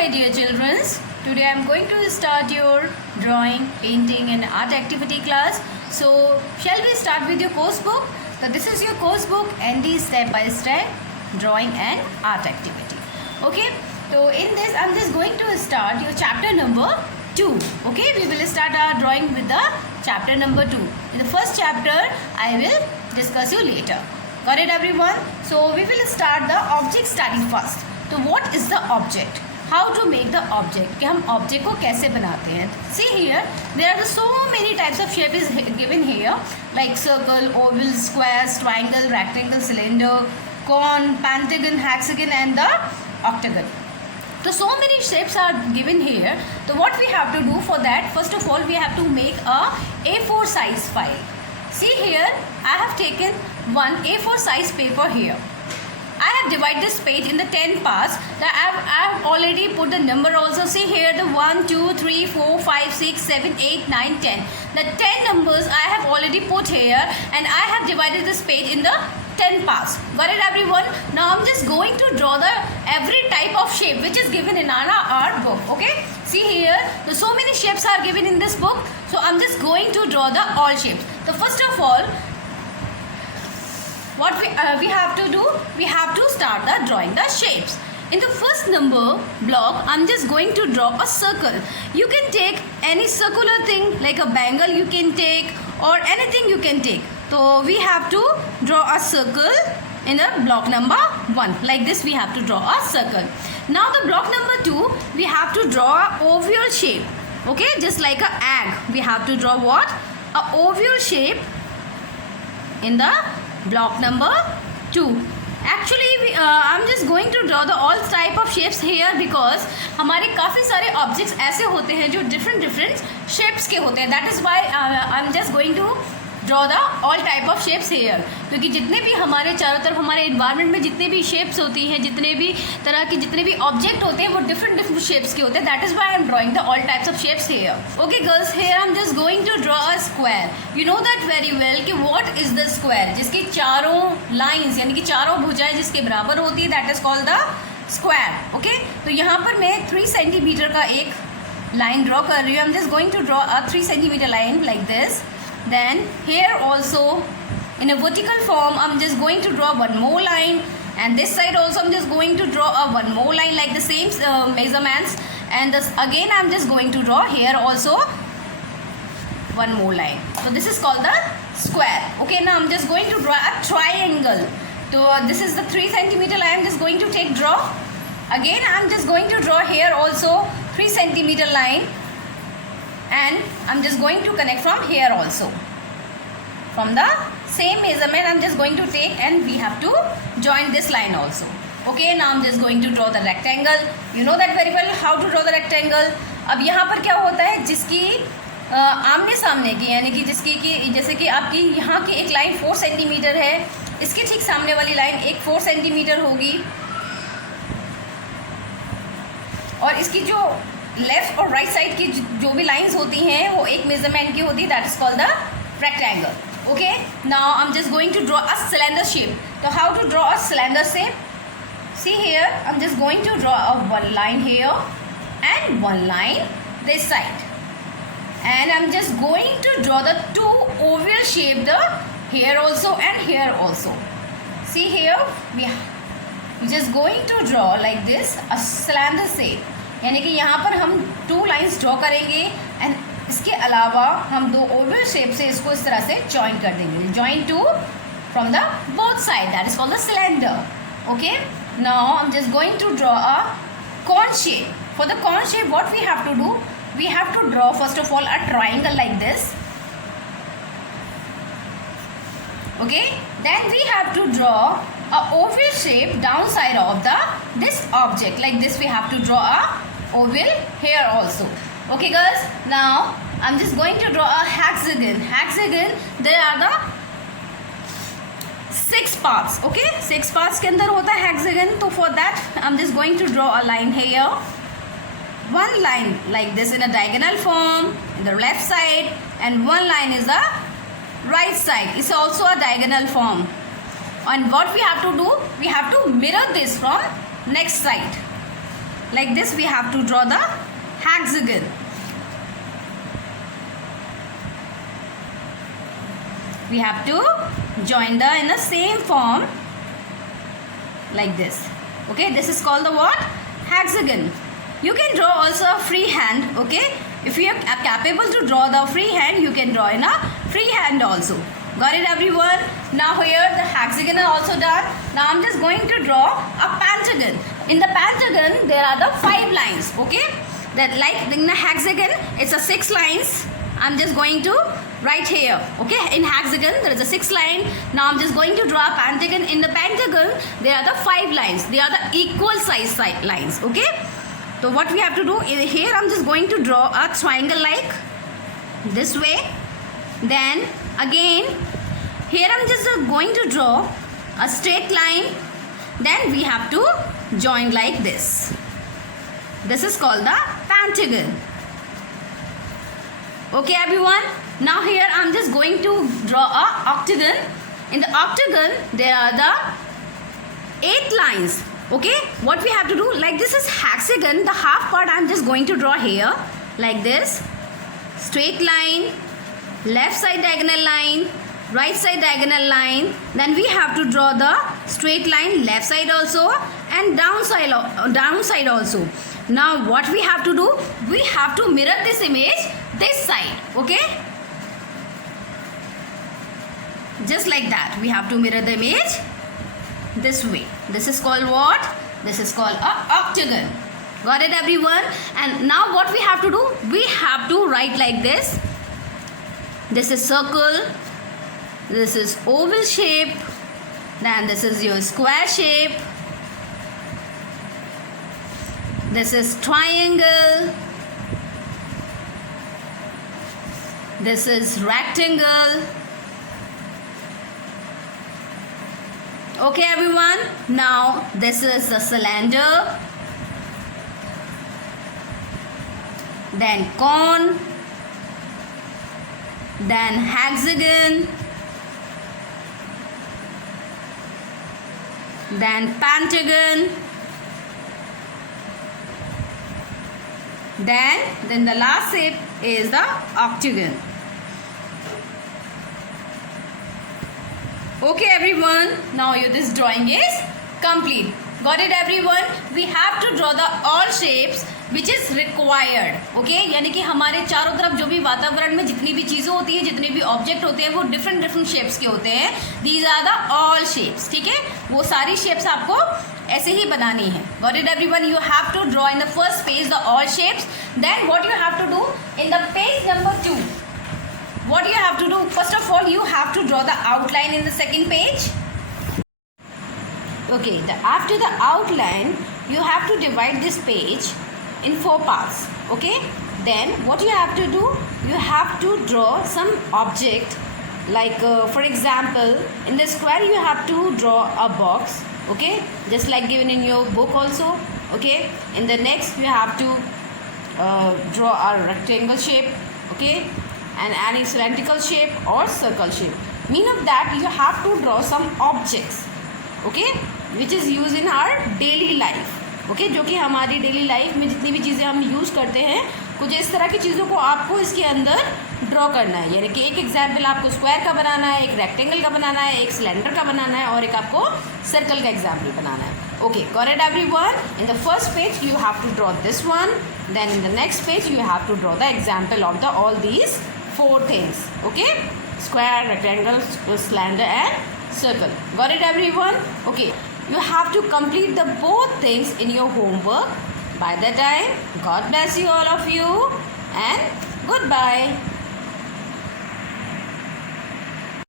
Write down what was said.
my dear children. Today I am going to start your drawing, painting and art activity class. So shall we start with your course book? So this is your course book, ND Step by Step Drawing and Art Activity. Okay, so in this I am just going to start your chapter number 2. Okay, we will start our drawing with the chapter number 2. In the first chapter I will discuss you later. Got it everyone? So we will start the object study first. तो what is the object? How to make the object? कि हम object को कैसे बनाते हैं? See here, there are so many types of shape is given here, like circle, oval, squares, triangle, rectangle, cylinder, cone, pentagon, hexagon, and the octagon. So many shapes are given here. So what we have to do for that? First of all, we have to make a A4 size file. See here, I have taken one A4 size paper here. I have divided this page in the 10 parts. That I have already put the number also. See here the 1, 2, 3, 4, 5, 6, 7, 8, 9, 10. The 10 numbers I have already put here and I have divided this page in the 10 parts. Got it everyone? Now I'm just going to draw the every type of shape which is given in our art book. Okay? See here, so many shapes are given in this book. So I'm just going to draw the all shapes. So first of all, what we have to do, we have to start the drawing the shapes. In the first number block, I'm just going to draw a circle. You can take any circular thing like a bangle you can take or anything you can take. So we have to draw a circle in the block number 1. Like this we have to draw a circle. Now the block number 2, we have to draw a oval shape. Okay, just like a egg. We have to draw what? A oval shape in the block number 2. Actually I'm just going to draw the all type of shapes here because हमारे काफ़ी सारे objects ऐसे होते हैं जो different shapes के होते हैं. That is why I'm just going to draw the all type of shapes here. क्योंकि जितने भी हमारे चारों तरफ हमारे environment में जितने भी shapes होती हैं, जितने भी तरह के जितने भी object होते हैं वो different shapes के होते हैं. That is why I'm drawing the all types of shapes here. Okay girls, here I'm just going to draw a square. You know that very well कि what is the square? जिसकी चारों lines यानी कि चारों भुजाएं जिसके बराबर होती है, that is called the square. Okay? तो यहाँ पर मैं 3 सेंटीमीटर का एक line draw कर रही हूँ. I'm just going to draw a 3 centimeter line like this. Then here also in a vertical form I'm just going to draw one more line, and this side also I'm just going to draw a one more line like the same measurements, and this again I'm just going to draw here also one more line. So this is called the square. Okay, now I'm just going to draw a triangle. So this is the 3 centimeter line. I'm just going to take draw. Again I'm just going to draw here also 3 centimeter line, and I'm just going to connect from here also. From the same measurement I'm just going to take, and we have to join this line also. Okay, now I'm just going to draw the rectangle. You know that very well how to draw the rectangle. अब यहाँ पर क्या होता है, जिसकी आमने सामने की यानी कि जिसकी कि जैसे कि आपकी यहाँ की एक लाइन 4 सेंटीमीटर है, इसके ठीक सामने वाली लाइन एक 4 सेंटीमीटर होगी, और इसकी जो लेफ्ट और राइट साइड की जो भी लाइंस होती हैं वो एक मेजरमेंट की होती है. That is called the rectangle. Okay, now I am just going to draw a cylinder shape. तो how to draw a cylinder shape? See here, I am just going to draw a one line here and one line this side, and I'm just going to draw the 2 oval shape, the here also and here also. See here, we just going to draw like this a cylinder shape. यानी कि यहाँ पर हम 2 lines draw करेंगे and इसके अलावा हम 2 Oval shape से इसको इस तरह से जॉइन कर देंगे. Join two from the both side, that is called the cylinder. Okay, now I am just going to draw a cone shape. For the cone shape what we have to do, we have to draw first of all a triangle like this. Okay, then we have to draw a oval shape downside of this object like this. We have to draw a oval here also. Okay girls, now I'm just going to draw a hexagon. Hexagon, there are the 6 parts. Okay, 6 parts के अंदर होता है hexagon. So for that I'm just going to draw a line here. One line like this in a diagonal form in the left side, and one line is the right side. It's also a diagonal form. And what we have to do, we have to mirror this from next side. Like this we have to draw the hexagon. We have to join the in the same form like this. Okay, this is called the what? Hexagon. You can draw also a free hand. Okay, if you are capable to draw the free hand, you can draw in a free hand also. Got it, everyone? Now here the hexagon is also done. Now I'm just going to draw a pentagon. In the pentagon there are the 5 lines. Okay, that like in the hexagon it's a 6 lines. I'm just going to write here. Okay, in hexagon there is a 6 line. Now I'm just going to draw a pentagon. In the pentagon there are the 5 lines. They are the equal size lines. Okay, so what we have to do is here I'm just going to draw a triangle like this way. Then again here I'm just going to draw a straight line. Then we have to join like this. This is called the pentagon. Okay, everyone, now here I'm just going to draw a octagon. In the octagon there are the 8 lines. Okay, what we have to do, like this is hexagon, the half part I'm just going to draw here like this. Straight line, left side diagonal line, right side diagonal line. Then we have to draw the straight line left side also and down side also. Now what we have to do, we have to mirror this image this side. Okay, just like that we have to mirror the image this way. This is called what? This is called a octagon. Got it, everyone? And now what we have to do, we have to write like this. This is circle, this is oval shape, then this is your square shape, this is triangle, this is rectangle. Okay, everyone, now this is a cylinder, then cone, then hexagon, then pentagon, then the last shape is the octagon. Okay, everyone, now this drawing is complete. Got it, everyone? We have to draw the all shapes which is required. Okay, यानी कि हमारे चारों तरफ जो भी वातावरण में जितनी भी चीज़ें होती है, जितने भी ऑब्जेक्ट होते हैं, वो डिफरेंट शेप्स के होते हैं. These are the all shapes. ठीक है, वो सारी शेप्स आपको ऐसे ही बनानी है. Got it, everyone? You have to draw in the first page the all shapes. Then what you have to do in the page number 2. What you have to do, first of all, you have to draw the outline in the second page. Okay, after the outline, you have to divide this page in 4 parts. Okay, then what you have to do, you have to draw some object like for example, in the square you have to draw a box. Okay, just like given in your book also. Okay, in the next you have to draw a rectangle shape. Okay, and any cylindrical shape or circle shape. Mean of that, you have to draw some objects. Okay, which is used in our daily life. Okay, जो कि हमारी daily life में जितनी भी चीज़ें हम use करते हैं, कुछ इस तरह की चीज़ों को आपको इसके अंदर ड्रॉ करना है. यानी कि एक एग्जाम्पल आपको स्क्वायर का बनाना है, एक रेक्टेंगल का बनाना है, एक सिलेंडर का बनाना है और एक आपको सर्कल का एग्जाम्पल बनाना है. Okay, got it, everyone? In the first page you have to draw this one. Then in the next page you have to draw the example of the all these 4 things. Okay, square, rectangle, cylinder and circle. Got it, everyone? Okay, you have to complete the both things in your homework. By the time, God bless you all of you and goodbye.